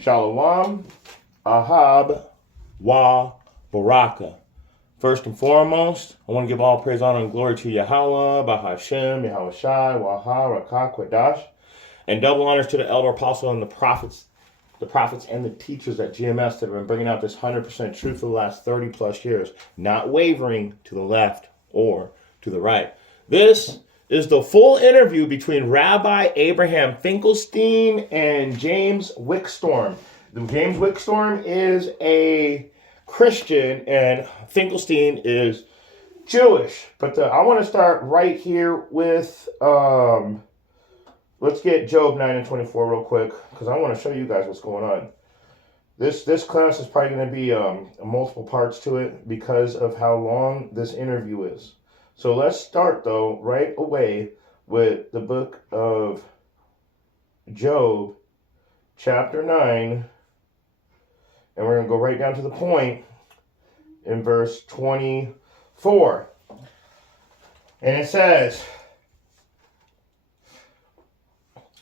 Shalom, Ahab, Wa, Baraka. First and foremost, I want to give all praise, honor, and glory to Yahweh, Bahashem, Yahweh Shai, Waha, Rakah, Quadash, and double honors to the elder apostle and the prophets and the teachers at GMS that have been bringing out this 100% truth for the last 30 plus years, not wavering to the left or to the right. This is the full interview between Rabbi Abraham Finkelstein and James Wickstorm. James Wickstorm is a Christian and Finkelstein is Jewish. But I want to start right here with, let's get Job 9 and 24 real quick, because I want to show you guys what's going on. This class is probably going to be multiple parts to it because of how long this interview is. So let's start, though, right away with the book of Job, chapter 9. And we're going to go right down to the point in verse 24. And it says,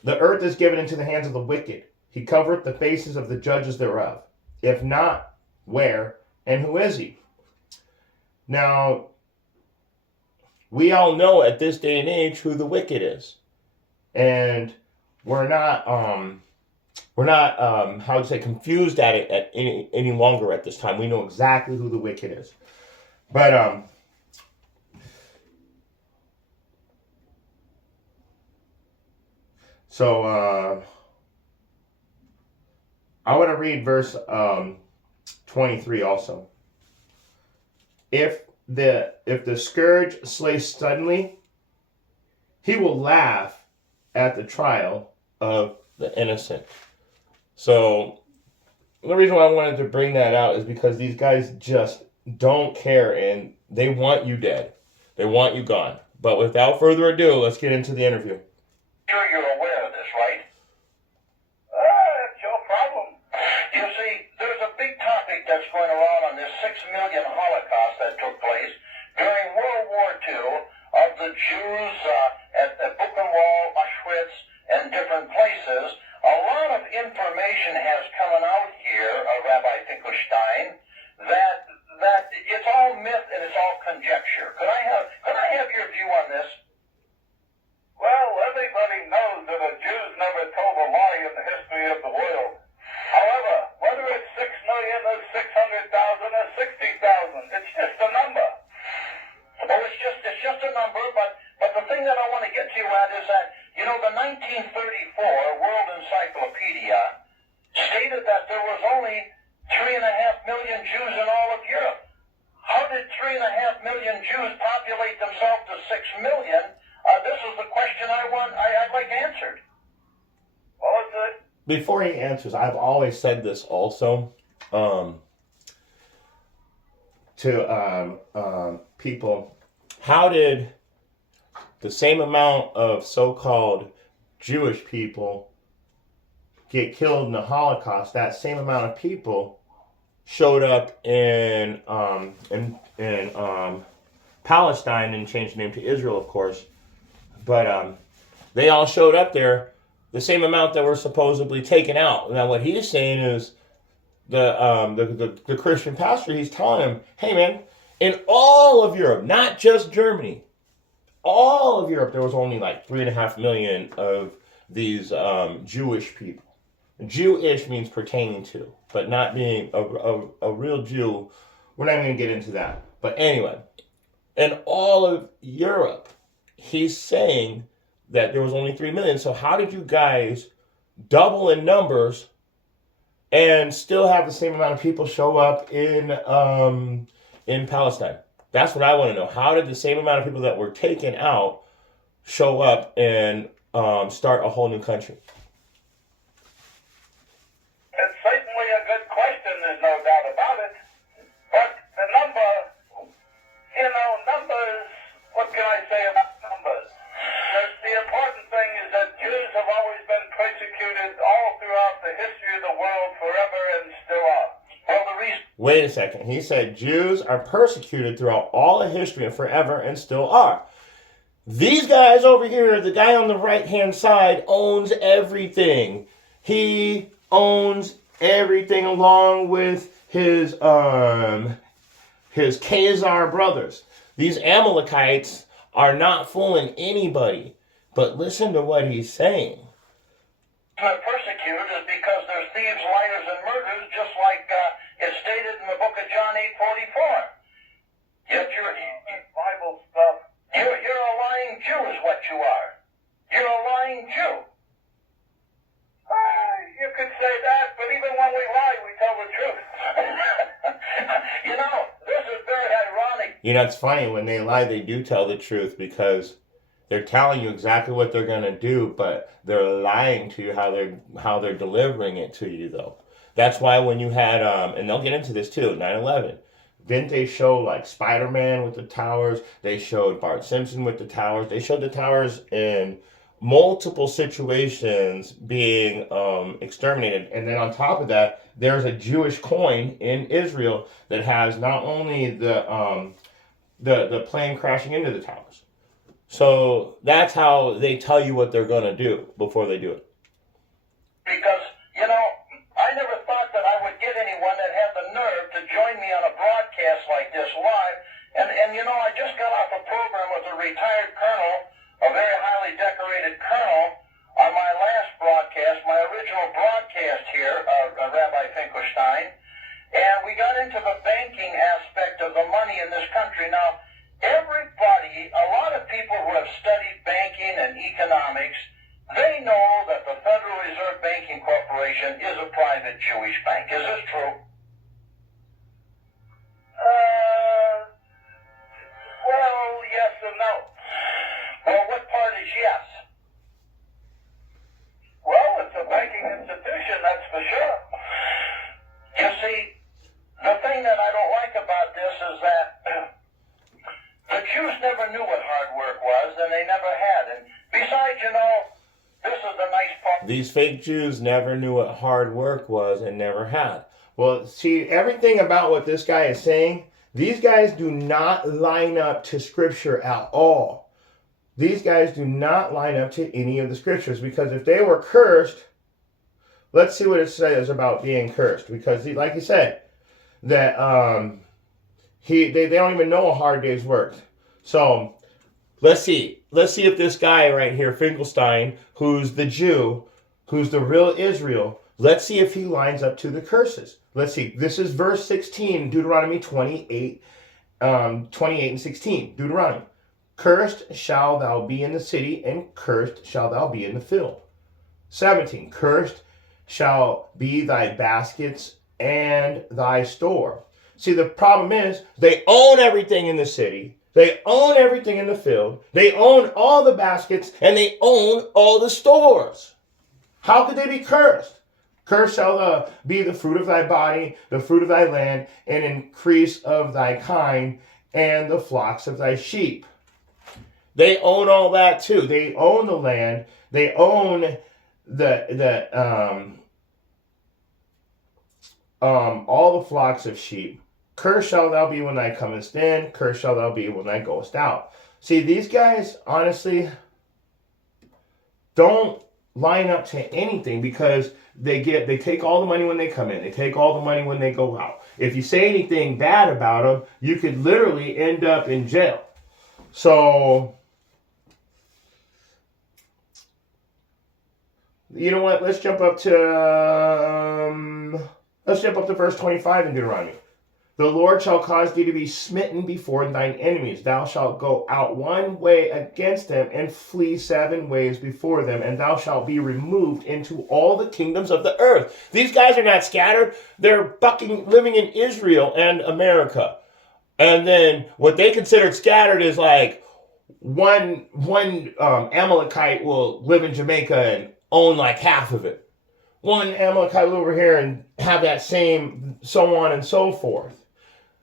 "The earth is given into the hands of the wicked. He covereth the faces of the judges thereof. If not, where and who is he?" Now, we all know at this day and age who the wicked is. And we're not confused at it at any longer at this time. We know exactly who the wicked is. But I want to read verse 23 also. If the scourge slays suddenly, he will laugh at the trial of the innocent. So the reason why I wanted to bring that out is because these guys just don't care and they want you dead. They want you gone. But without further ado, let's get into the interview. Sure you're aware of this, right? It's your problem. You see, there's a big topic that's going around on this 6 million Holocaust that took place during World War II of the Jews at Buchenwald, Auschwitz, and different places. A lot of information has come out here, Rabbi Finkelstein, that it's all myth and it's all conjecture. Could I have your view on this? Well, everybody knows that the Jews never told a lie in the history of the world. However, whether it's 6 million or 600,000 or 60,000, it's just a number. Oh, it's just a number, but the thing that I want to get to you at is that, you know, the 1934 World Encyclopedia stated that there was only 3.5 million Jews in all of Europe. How did 3.5 million Jews populate themselves to 6 million? This is the question I'd like answered. What was it? Before he answers, I've always said this also to people. How did the same amount of so-called Jewish people get killed in the Holocaust? That same amount of people showed up in Palestine and changed the name to Israel, of course. But they all showed up there, the same amount that were supposedly taken out. Now, what he's saying is the Christian pastor, he's telling him, hey, man, in all of Europe, not just Germany, all of Europe, there was only like 3.5 million of these Jewish people. Jewish means pertaining to, but not being a real Jew. We're not going to get into that. But anyway, in all of Europe, he's saying that there was only 3 million. So how did you guys double in numbers and still have the same amount of people show up in Palestine? That's what I want to know. How did the same amount of people that were taken out show up and start a whole new country? It's certainly a good question, there's no doubt about it. But the numbers, what can I say about numbers? The important thing is that Jews have always been persecuted all throughout the history of the world forever and still are. Well, the reason... Wait a second. He said Jews are persecuted throughout all of history and forever and still are. These guys over here, the guy on the right-hand side, owns everything. He owns everything along with his Khazar brothers. These Amalekites are not fooling anybody. But listen to what he's saying. Persecuted is because there's thieves, liars, and murderers, just like it's stated in the book of John 8:44. Yet you're Bible stuff. you're a lying Jew, is what you are. You're a lying Jew. You could say that, but even when we lie, we tell the truth. This is very ironic. It's funny, when they lie, they do tell the truth, because they're telling you exactly what they're going to do, but they're lying to you how they're delivering it to you, though. That's why when you had, and they'll get into this too, 9/11, didn't they show like Spider-Man with the towers? They showed Bart Simpson with the towers. They showed the towers in multiple situations being exterminated. And then on top of that, there's a Jewish coin in Israel that has not only the plane crashing into the towers. So that's how they tell you what they're going to do before they do it. Because, I never thought that I would get anyone that had the nerve to join me on a broadcast like this live. And I just got off a program with a retired colonel, a very highly decorated colonel, on my last broadcast, my original broadcast here, Rabbi Finkelstein. And we got into the banking aspect of the money in this country. Now, everybody, a lot of people who have studied banking and economics, they know that the Federal Reserve Banking Corporation is a private Jewish bank. Is this true? Well, yes and no. Well, what part is yes? Well, it's a banking institution, that's for sure. You see, the thing that I don't like about this is that the Jews never knew what hard work was, and they never had. And besides, this is the nice part. These fake Jews never knew what hard work was and never had. Well, see, everything about what this guy is saying, these guys do not line up to Scripture at all. These guys do not line up to any of the Scriptures, because if they were cursed, let's see what it says about being cursed. Because, like he said, that they don't even know a hard day's work. So let's see if this guy right here, Finkelstein, who's the Jew, who's the real Israel, let's see if he lines up to the curses. Let's see. This is verse 16, Deuteronomy 28 and 16. Deuteronomy. Cursed shall thou be in the city, and cursed shall thou be in the field. 17. Cursed shall be thy baskets and thy store. See, the problem is they own everything in the city. They own everything in the field. They own all the baskets, and they own all the stores. How could they be cursed? Cursed shall be the fruit of thy body, the fruit of thy land, and increase of thy kind, and the flocks of thy sheep. They own all that too. They own the land. They own all the flocks of sheep. Cursed shall thou be when thou comest in. Cursed shall thou be when thou goest out. See, these guys, honestly, don't line up to anything, because they take all the money when they come in. They take all the money when they go out. If you say anything bad about them, you could literally end up in jail. So, you know what? Let's jump up to verse 25 in Deuteronomy. The Lord shall cause thee to be smitten before thine enemies. Thou shalt go out one way against them, and flee 7 ways before them, and thou shalt be removed into all the kingdoms of the earth. These guys are not scattered. They're living in Israel and America. And then what they considered scattered is like one Amalekite will live in Jamaica and own like half of it. One Amalekite will over here and have that same, so on and so forth.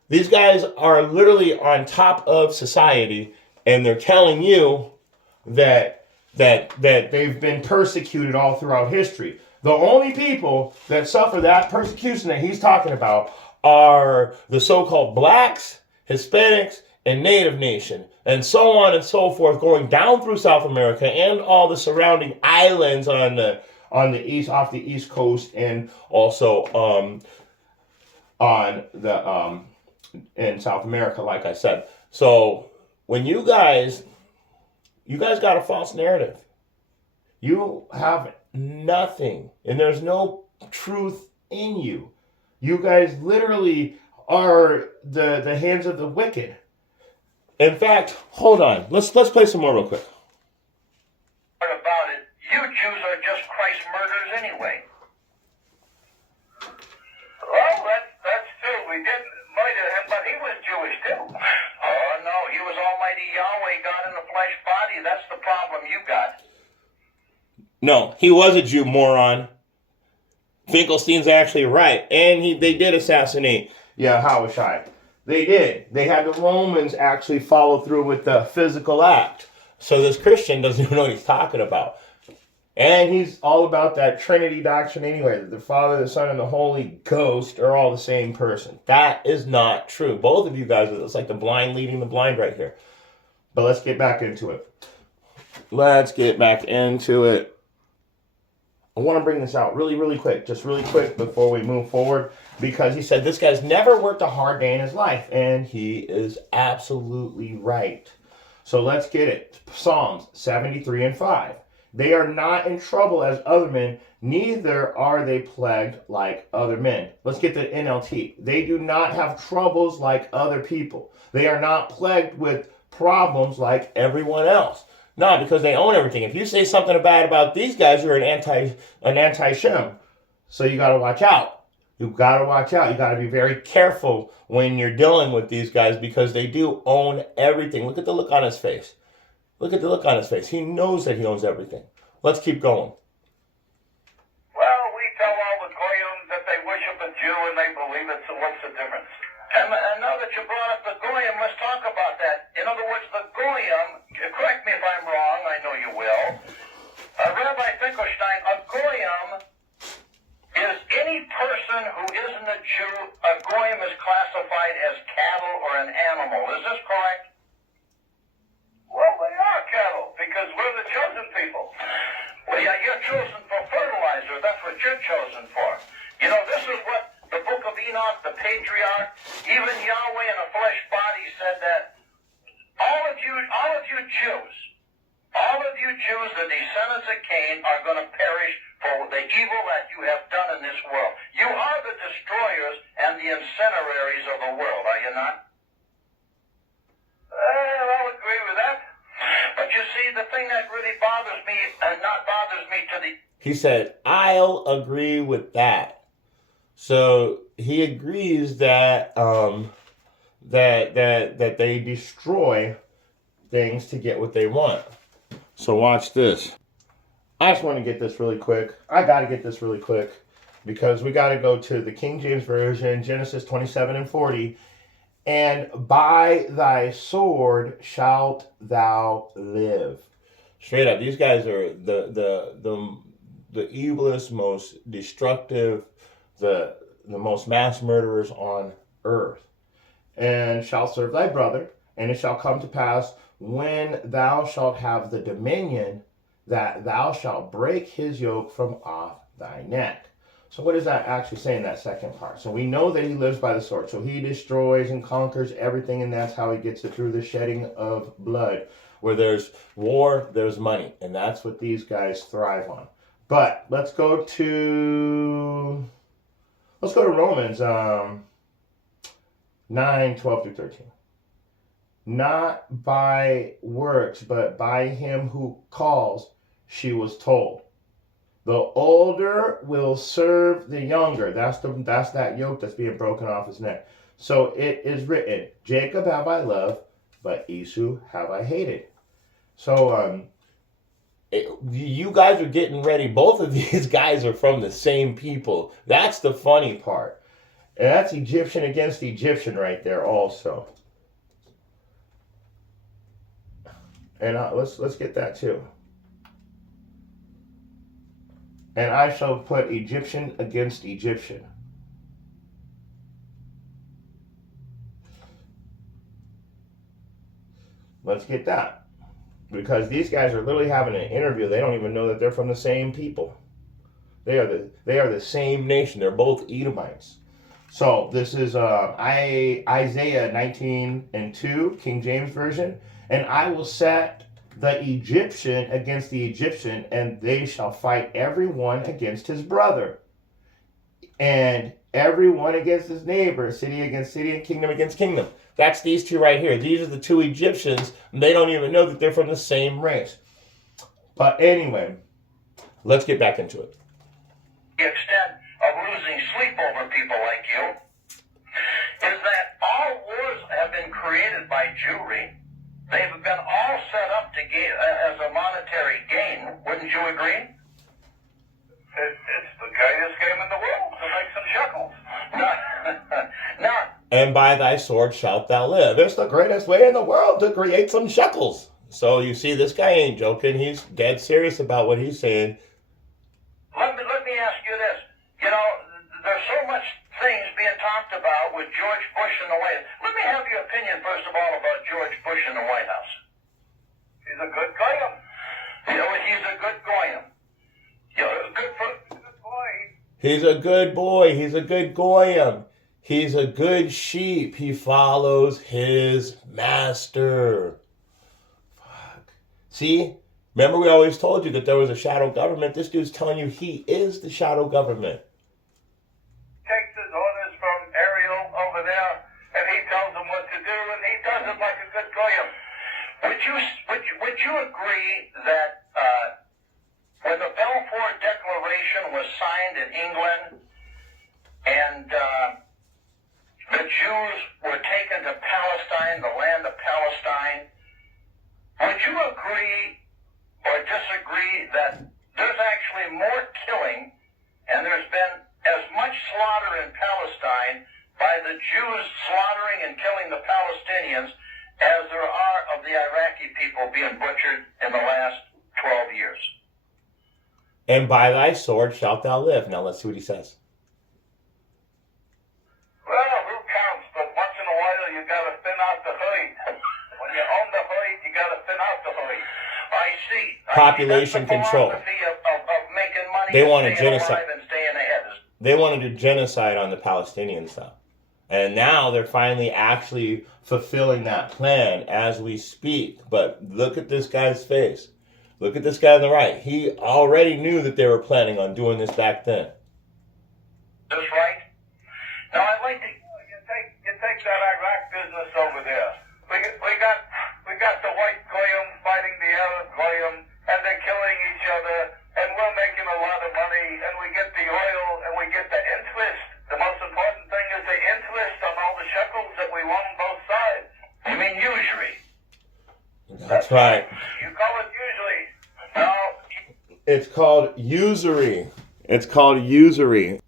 These guys are literally on top of society, and they're telling you that they've been persecuted all throughout history. The only people that suffer that persecution that he's talking about are the so-called blacks, Hispanics, and Native Nation, and so on and so forth, going down through South America and all the surrounding islands on on the east, off the East Coast, and also on the in South America, like I said. So when you guys got a false narrative. You have nothing, and there's no truth in you. You guys literally are the hands of the wicked. In fact, hold on. Let's play some more real quick. What about it? You Jews are just Christ murderers anyway. Well, that's true. We didn't murder him, but he was Jewish too. Oh, no, he was Almighty Yahweh, God in the flesh body. That's the problem you got. No, he was a Jew, moron. Finkelstein's actually right. And they did assassinate Yahushua. They did. They had the Romans actually follow through with the physical act. So this Christian doesn't even know what he's talking about. And he's all about that Trinity doctrine anyway, that the Father, the Son, and the Holy Ghost are all the same person. That is not true. Both of you guys, it's like the blind leading the blind right here. But let's get back into it. I want to bring this out really quick, just really quick before we move forward, because he said this guy's never worked a hard day in his life, and he is absolutely right. So let's get it. Psalms 73 and 5. They are not in trouble as other men, neither are they plagued like other men. Let's get the NLT. They do not have troubles like other people. They are not plagued with problems like everyone else. No, because they own everything. If you say something bad about these guys, you're an anti-Shem. So you got to watch out. You got to watch out. You got to be very careful when you're dealing with these guys because they do own everything. Look at the look on his face. Look at the look on his face. He knows that he owns everything. Let's keep going. Well, we tell all the Goyim that they worship a Jew and they believe it, so what's the difference? And now that you brought up the Goyim, let's talk about that. In other words, the Goyim, correct me if I'm wrong, I know you will. Rabbi Finkelstein, a Goyim is any person who isn't a Jew. A Goyim is classified as cattle or an animal. Is this correct? Well, they are cattle because we're the chosen people. Well, yeah, you're chosen for fertilizer. That's what you're chosen for. You know, this is what the book of Enoch, the patriarch, even Yahweh in a flesh body said that all of you Jews, the descendants of Cain, are going to perish for the evil that you have done in this world. You are the destroyers and the incineraries of the world, are you not? I'll agree with that. But you see, the thing that really bothers me, He said, I'll agree with that. So he agrees that that they destroy things to get what they want. So watch this. I just want to get this really quick. I got to get this really quick because we got to go to the King James Version, Genesis 27 and 40. And by thy sword shalt thou live. Straight up, these guys are the evilest, most destructive, the most mass murderers on earth. And shalt serve thy brother, and it shall come to pass when thou shalt have the dominion that thou shalt break his yoke from off thy neck. So what does that actually say in that second part? So we know that he lives by the sword. So he destroys and conquers everything, and that's how he gets it through the shedding of blood. Where there's war, there's money. And that's what these guys thrive on. But let's go to Romans 9:12 through 13. Not by works, but by him who calls, she was told. The older will serve the younger. That's that yoke that's being broken off his neck. So it is written, Jacob have I loved, but Esau have I hated. So you guys are getting ready. Both of these guys are from the same people. That's the funny part. And that's Egyptian against Egyptian right there also. And let's get that too. And I shall put Egyptian against Egyptian. Let's get that. Because these guys are literally having an interview. They don't even know that they're from the same people. They are the same nation. They're both Edomites. So this is Isaiah 19:2, King James Version. And I will set the Egyptian against the Egyptian, and they shall fight every one against his brother, and every one against his neighbor, city against city, and kingdom against kingdom. That's these two right here. These are the two Egyptians, and they don't even know that they're from the same race. But anyway, let's get back into it. The extent of losing sleep over people like you is that all wars have been created by Jewry. They've been all set up to gain, as a monetary gain. Wouldn't you agree? It's the greatest game in the world to make some shekels. Not. And by thy sword shalt thou live. It's the greatest way in the world to create some shekels. So you see, this guy ain't joking. He's dead serious about what he's saying. Let me ask you this. You know, there's so much things being talked about with George Bush in the White House. Let me have your opinion, first of all, about George Bush in the White House. He's a good goyim. You know, he's a good goyim. You know, good boy. He's a good boy. He's a good goyim. He's a good sheep. He follows his master. Fuck. See? Remember we always told you that there was a shadow government? This dude's telling you he is the shadow government. Takes his orders from Ariel over there, and he tells him what to do, and he does it like a good goyim. Would you agree that when the Balfour Declaration was signed in England and the Jews were taken to Palestine, the land of Palestine, would you agree or disagree that there's actually more killing and there's been as much slaughter in Palestine by the Jews slaughtering and killing the Palestinians as there are of the Iraqi people being butchered in the last 12 years? And by thy sword shalt thou live. Now let's see what he says. Well, who counts? But once in a while, you gotta thin out the herd. When you own the herd, you gotta thin out the herd. I see. Population That's the control. philosophy of making money They and want to staying genocide. alive and staying ahead. They want to do genocide on the Palestinians now. And now they're finally actually fulfilling that plan as we speak. But look at this guy's face. Look at this guy on the right. He already knew that they were planning on doing this back then. That's right. Now, I'd like to... You take that Iraq business over there. We got the white goyim fighting the Arab goyim, and they're killing each other, and we're making a lot of money, and we get the oil, and we get the interest. The most important thing is the interest on all the shekels that we loan both sides. You mean usury? That's right. You call it usually. No. It's called usury. It's called usury.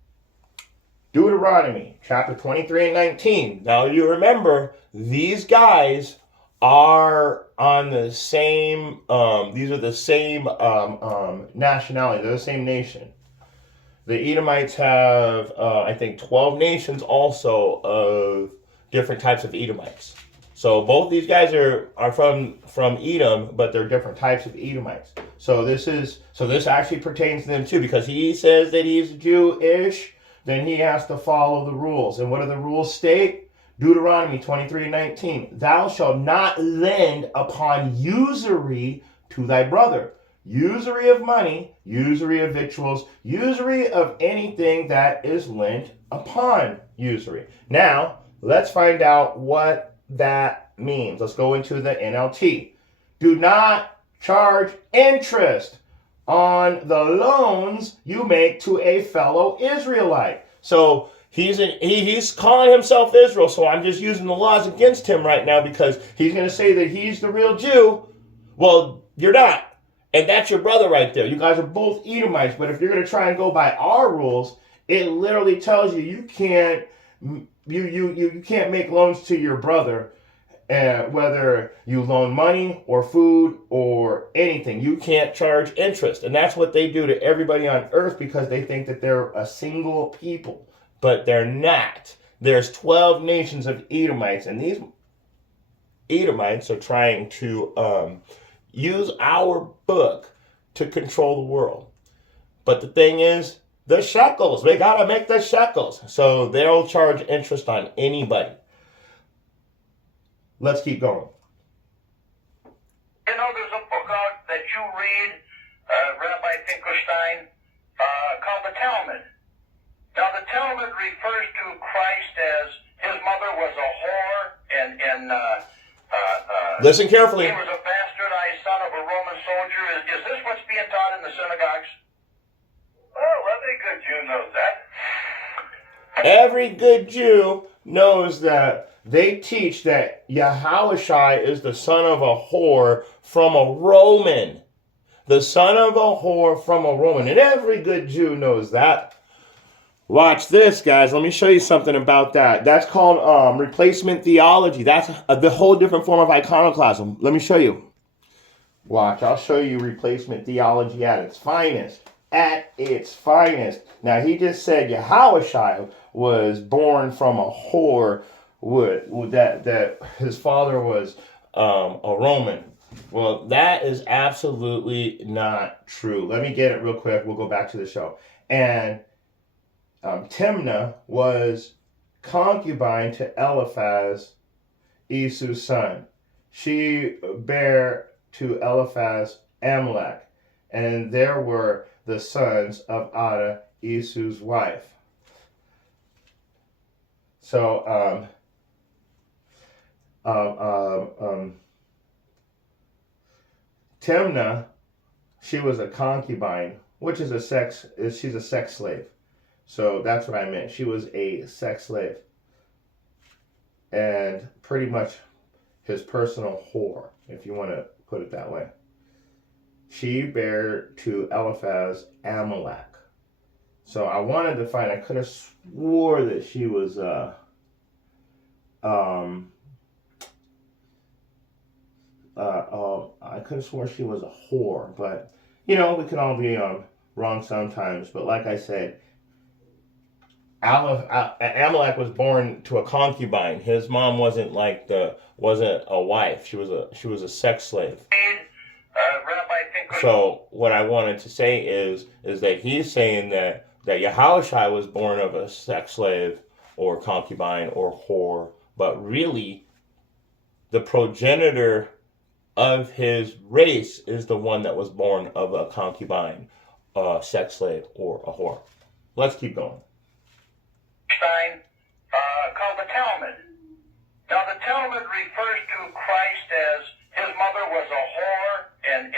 Deuteronomy chapter 23 and 19. Now you remember, these guys are on the same, these are the same nationality. They're the same nation. The Edomites have, I think, 12 nations also of different types of Edomites. So both these guys are from Edom, but they're different types of Edomites. So this actually pertains to them too, because he says that he's Jewish, then he has to follow the rules. And what do the rules state? Deuteronomy 23:19. Thou shalt not lend upon usury to thy brother. Usury of money, usury of victuals, usury of anything that is lent upon usury. Now, let's find out what that means. Let's go into the NLT. Do not charge interest on the loans you make to a fellow Israelite. So he's calling himself Israel, so I'm just using the laws against him right now because he's going to say that he's the real Jew. Well, you're not. And that's your brother right there. You guys are both Edomites, but if you're going to try and go by our rules, it literally tells you you can't make loans to your brother, whether you loan money or food or anything. You can't charge interest. And that's what they do to everybody on earth because they think that they're a single people. But they're not. There's 12 nations of Edomites, and these Edomites are trying to use our book to control the world. But the thing is, the shekels. We got to make the shekels. So they'll charge interest on anybody. Let's keep going. You know, there's a book out that you read, Rabbi Finkelstein, called the Talmud. Now, the Talmud refers to Christ as his mother was a whore, and listen carefully. he was a bastardized son of a Roman soldier. Is this what's being taught in the synagogues? Well, every good Jew knows that. Every good Jew knows that they teach that Yahushua is the son of a whore from a Roman. The son of a whore from a Roman. And every good Jew knows that. Watch this, guys. Let me show you something about that. That's called replacement theology. That's the whole different form of iconoclasm. Let me show you. Watch. I'll show you replacement theology at its finest. At its finest. Now, he just said Yahushua was born from a whore. That his father was a Roman. Well, that is absolutely not true. Let me get it real quick. We'll go back to the show. And Timnah was concubine to Eliphaz, Esau's son. She bare to Eliphaz Amalek, and there were the sons of Ada, Esau's wife. So, Timnah, she was a concubine, which is she's a sex slave. So that's what I meant. She was a sex slave. And pretty much his personal whore, if you want to put it that way. She bare to Eliphaz Amalek. So I wanted to find, I could have swore that she was I could have sworn she was a whore, but we can all be wrong sometimes. But like I said, Amalek was born to a concubine. His mom wasn't a wife. She was a sex slave. So what I wanted to say is that he's saying that Yahushua was born of a sex slave or concubine or whore, but really the progenitor of his race is the one that was born of a concubine, a sex slave, or a whore. Let's keep going. Called the Talmud. Now, the Talmud refers to Christ as his mother was a whore, and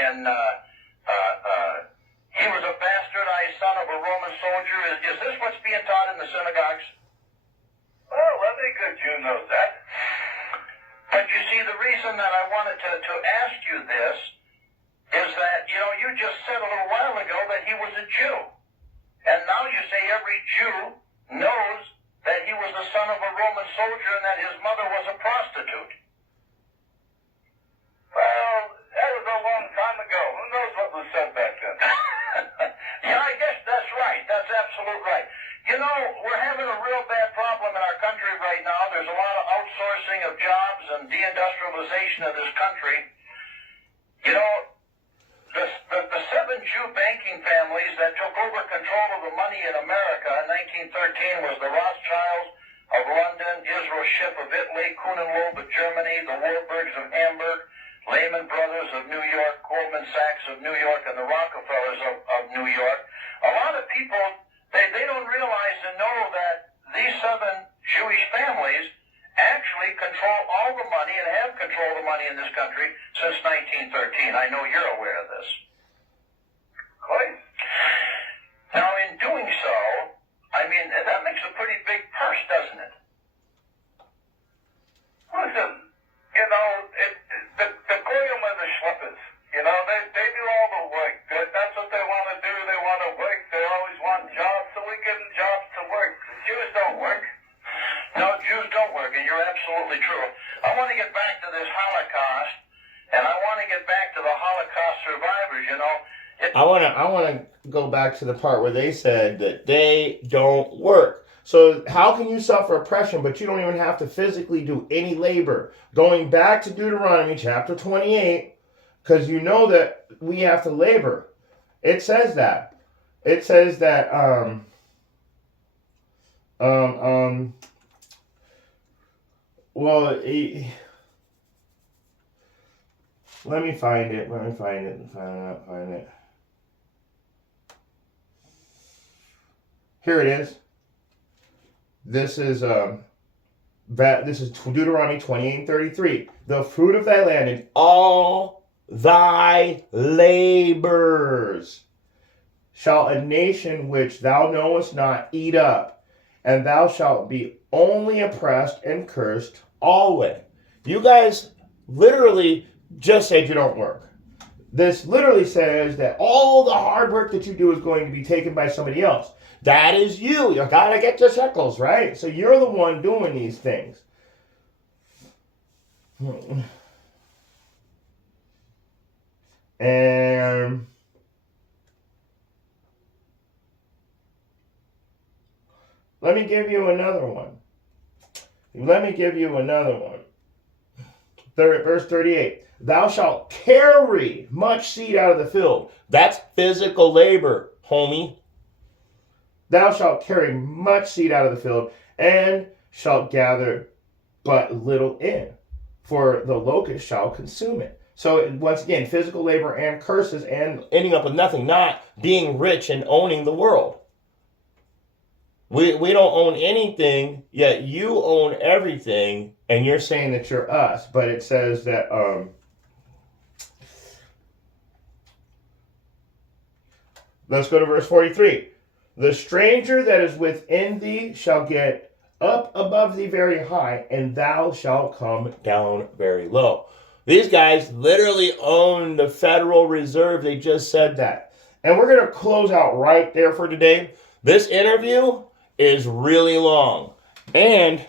he was a bastardized son of a Roman soldier. Is this what's being taught in the synagogues? Well, every good Jew knows that. But you see, the reason that I wanted to ask you this is that, you just said a little while ago that he was a Jew. And now you say every Jew knows that he was the son of a Roman soldier and that his mother was a prostitute. Well, that was a long time ago. Who knows what was said back then? Yeah, I guess that's right. That's absolutely right. We're having a real bad problem in our country right now. There's a lot of outsourcing of jobs and deindustrialization of this country. The 7 Jew banking families that took over control of the money in America in 1913 was the Rothschilds of London, Israel Schiff of Italy, Kuhn and Loeb of Germany, the Warburgs of Hamburg, Lehman Brothers of New York, Goldman Sachs of New York, and the Rockefellers of New York. A lot of people, they don't realize and know that these 7 Jewish families actually control all the money and have controlled the money in this country since 1913. I know you're aware of this. Quite. Now, in doing so, that makes a pretty big purse, doesn't it? Listen, the goyim are the schleppers. They do all the work. That's what they want to do. They want to work. They always want jobs, so we give them jobs to work. Jews don't work. No, Jews don't work, and you're absolutely true. I want to get back to this Holocaust, and I want to get back to the Holocaust survivors, I want to go back to the part where they said that they don't work. So how can you suffer oppression, but you don't even have to physically do any labor? Going back to Deuteronomy chapter 28, because you know that we have to labor. It says that. it says that well, let me find it. Find it. Here it is. This is Deuteronomy 28:33. The fruit of thy land and all thy labors shall a nation which thou knowest not eat up, and thou shalt be only oppressed and cursed always. You guys literally just said you don't work. This literally says that all the hard work that you do is going to be taken by somebody else. That is you. You gotta get your shekels, right? So you're the one doing these things. And let me give you another one. Verse 38. Thou shalt carry much seed out of the field. That's physical labor, homie. Thou shalt carry much seed out of the field, and shalt gather but little in, for the locust shall consume it. So once again, physical labor and curses and ending up with nothing, not being rich and owning the world. We don't own anything, yet you own everything, and you're saying that you're us. But it says that let's go to verse 43. The stranger that is within thee shall get up above thee very high, and thou shalt come down very low. These guys literally own the Federal Reserve. They just said that. And we're going to close out right there for today. This interview is really long. And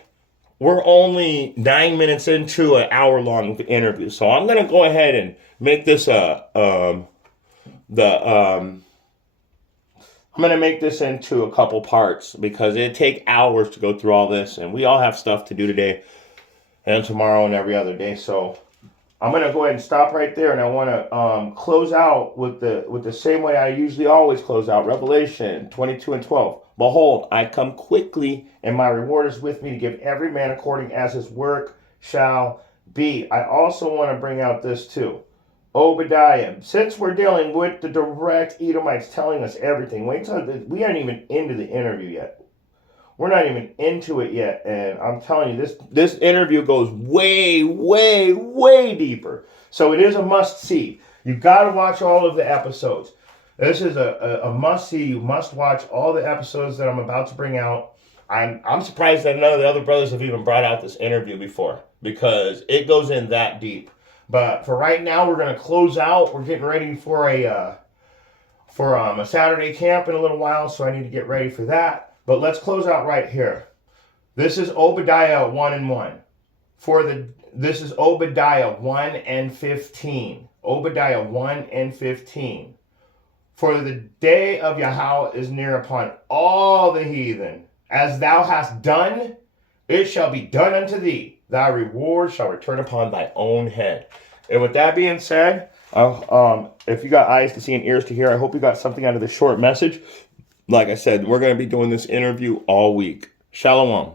we're only 9 minutes into an hour-long interview. So I'm going to go ahead and make this I'm going to make this into a couple parts because it'd take hours to go through all this, and we all have stuff to do today and tomorrow and every other day. So I'm going to go ahead and stop right there, and I want to close out with the same way I usually always close out. Revelation 22:12. Behold, I come quickly, and my reward is with me to give every man according as his work shall be. I also want to bring out this too. Obadiah. Since we're dealing with the direct Edomites telling us everything, wait till we aren't even into the interview yet. We're not even into it yet, and I'm telling you, this interview goes way, way, way deeper. So it is a must-see. You got to watch all of the episodes. This is a must-see. You must watch all the episodes that I'm about to bring out. I'm surprised that none of the other brothers have even brought out this interview before because it goes in that deep. But for right now, we're going to close out. We're getting ready for a Saturday camp in a little while, so I need to get ready for that. But let's close out right here. This is Obadiah 1:1. This is Obadiah 1:15. Obadiah 1:15. For the day of Yahweh is near upon all the heathen. As thou hast done, it shall be done unto thee. Thy reward shall return upon thy own head. And with that being said, if you got eyes to see and ears to hear, I hope you got something out of this short message. Like I said, we're going to be doing this interview all week. Shalom.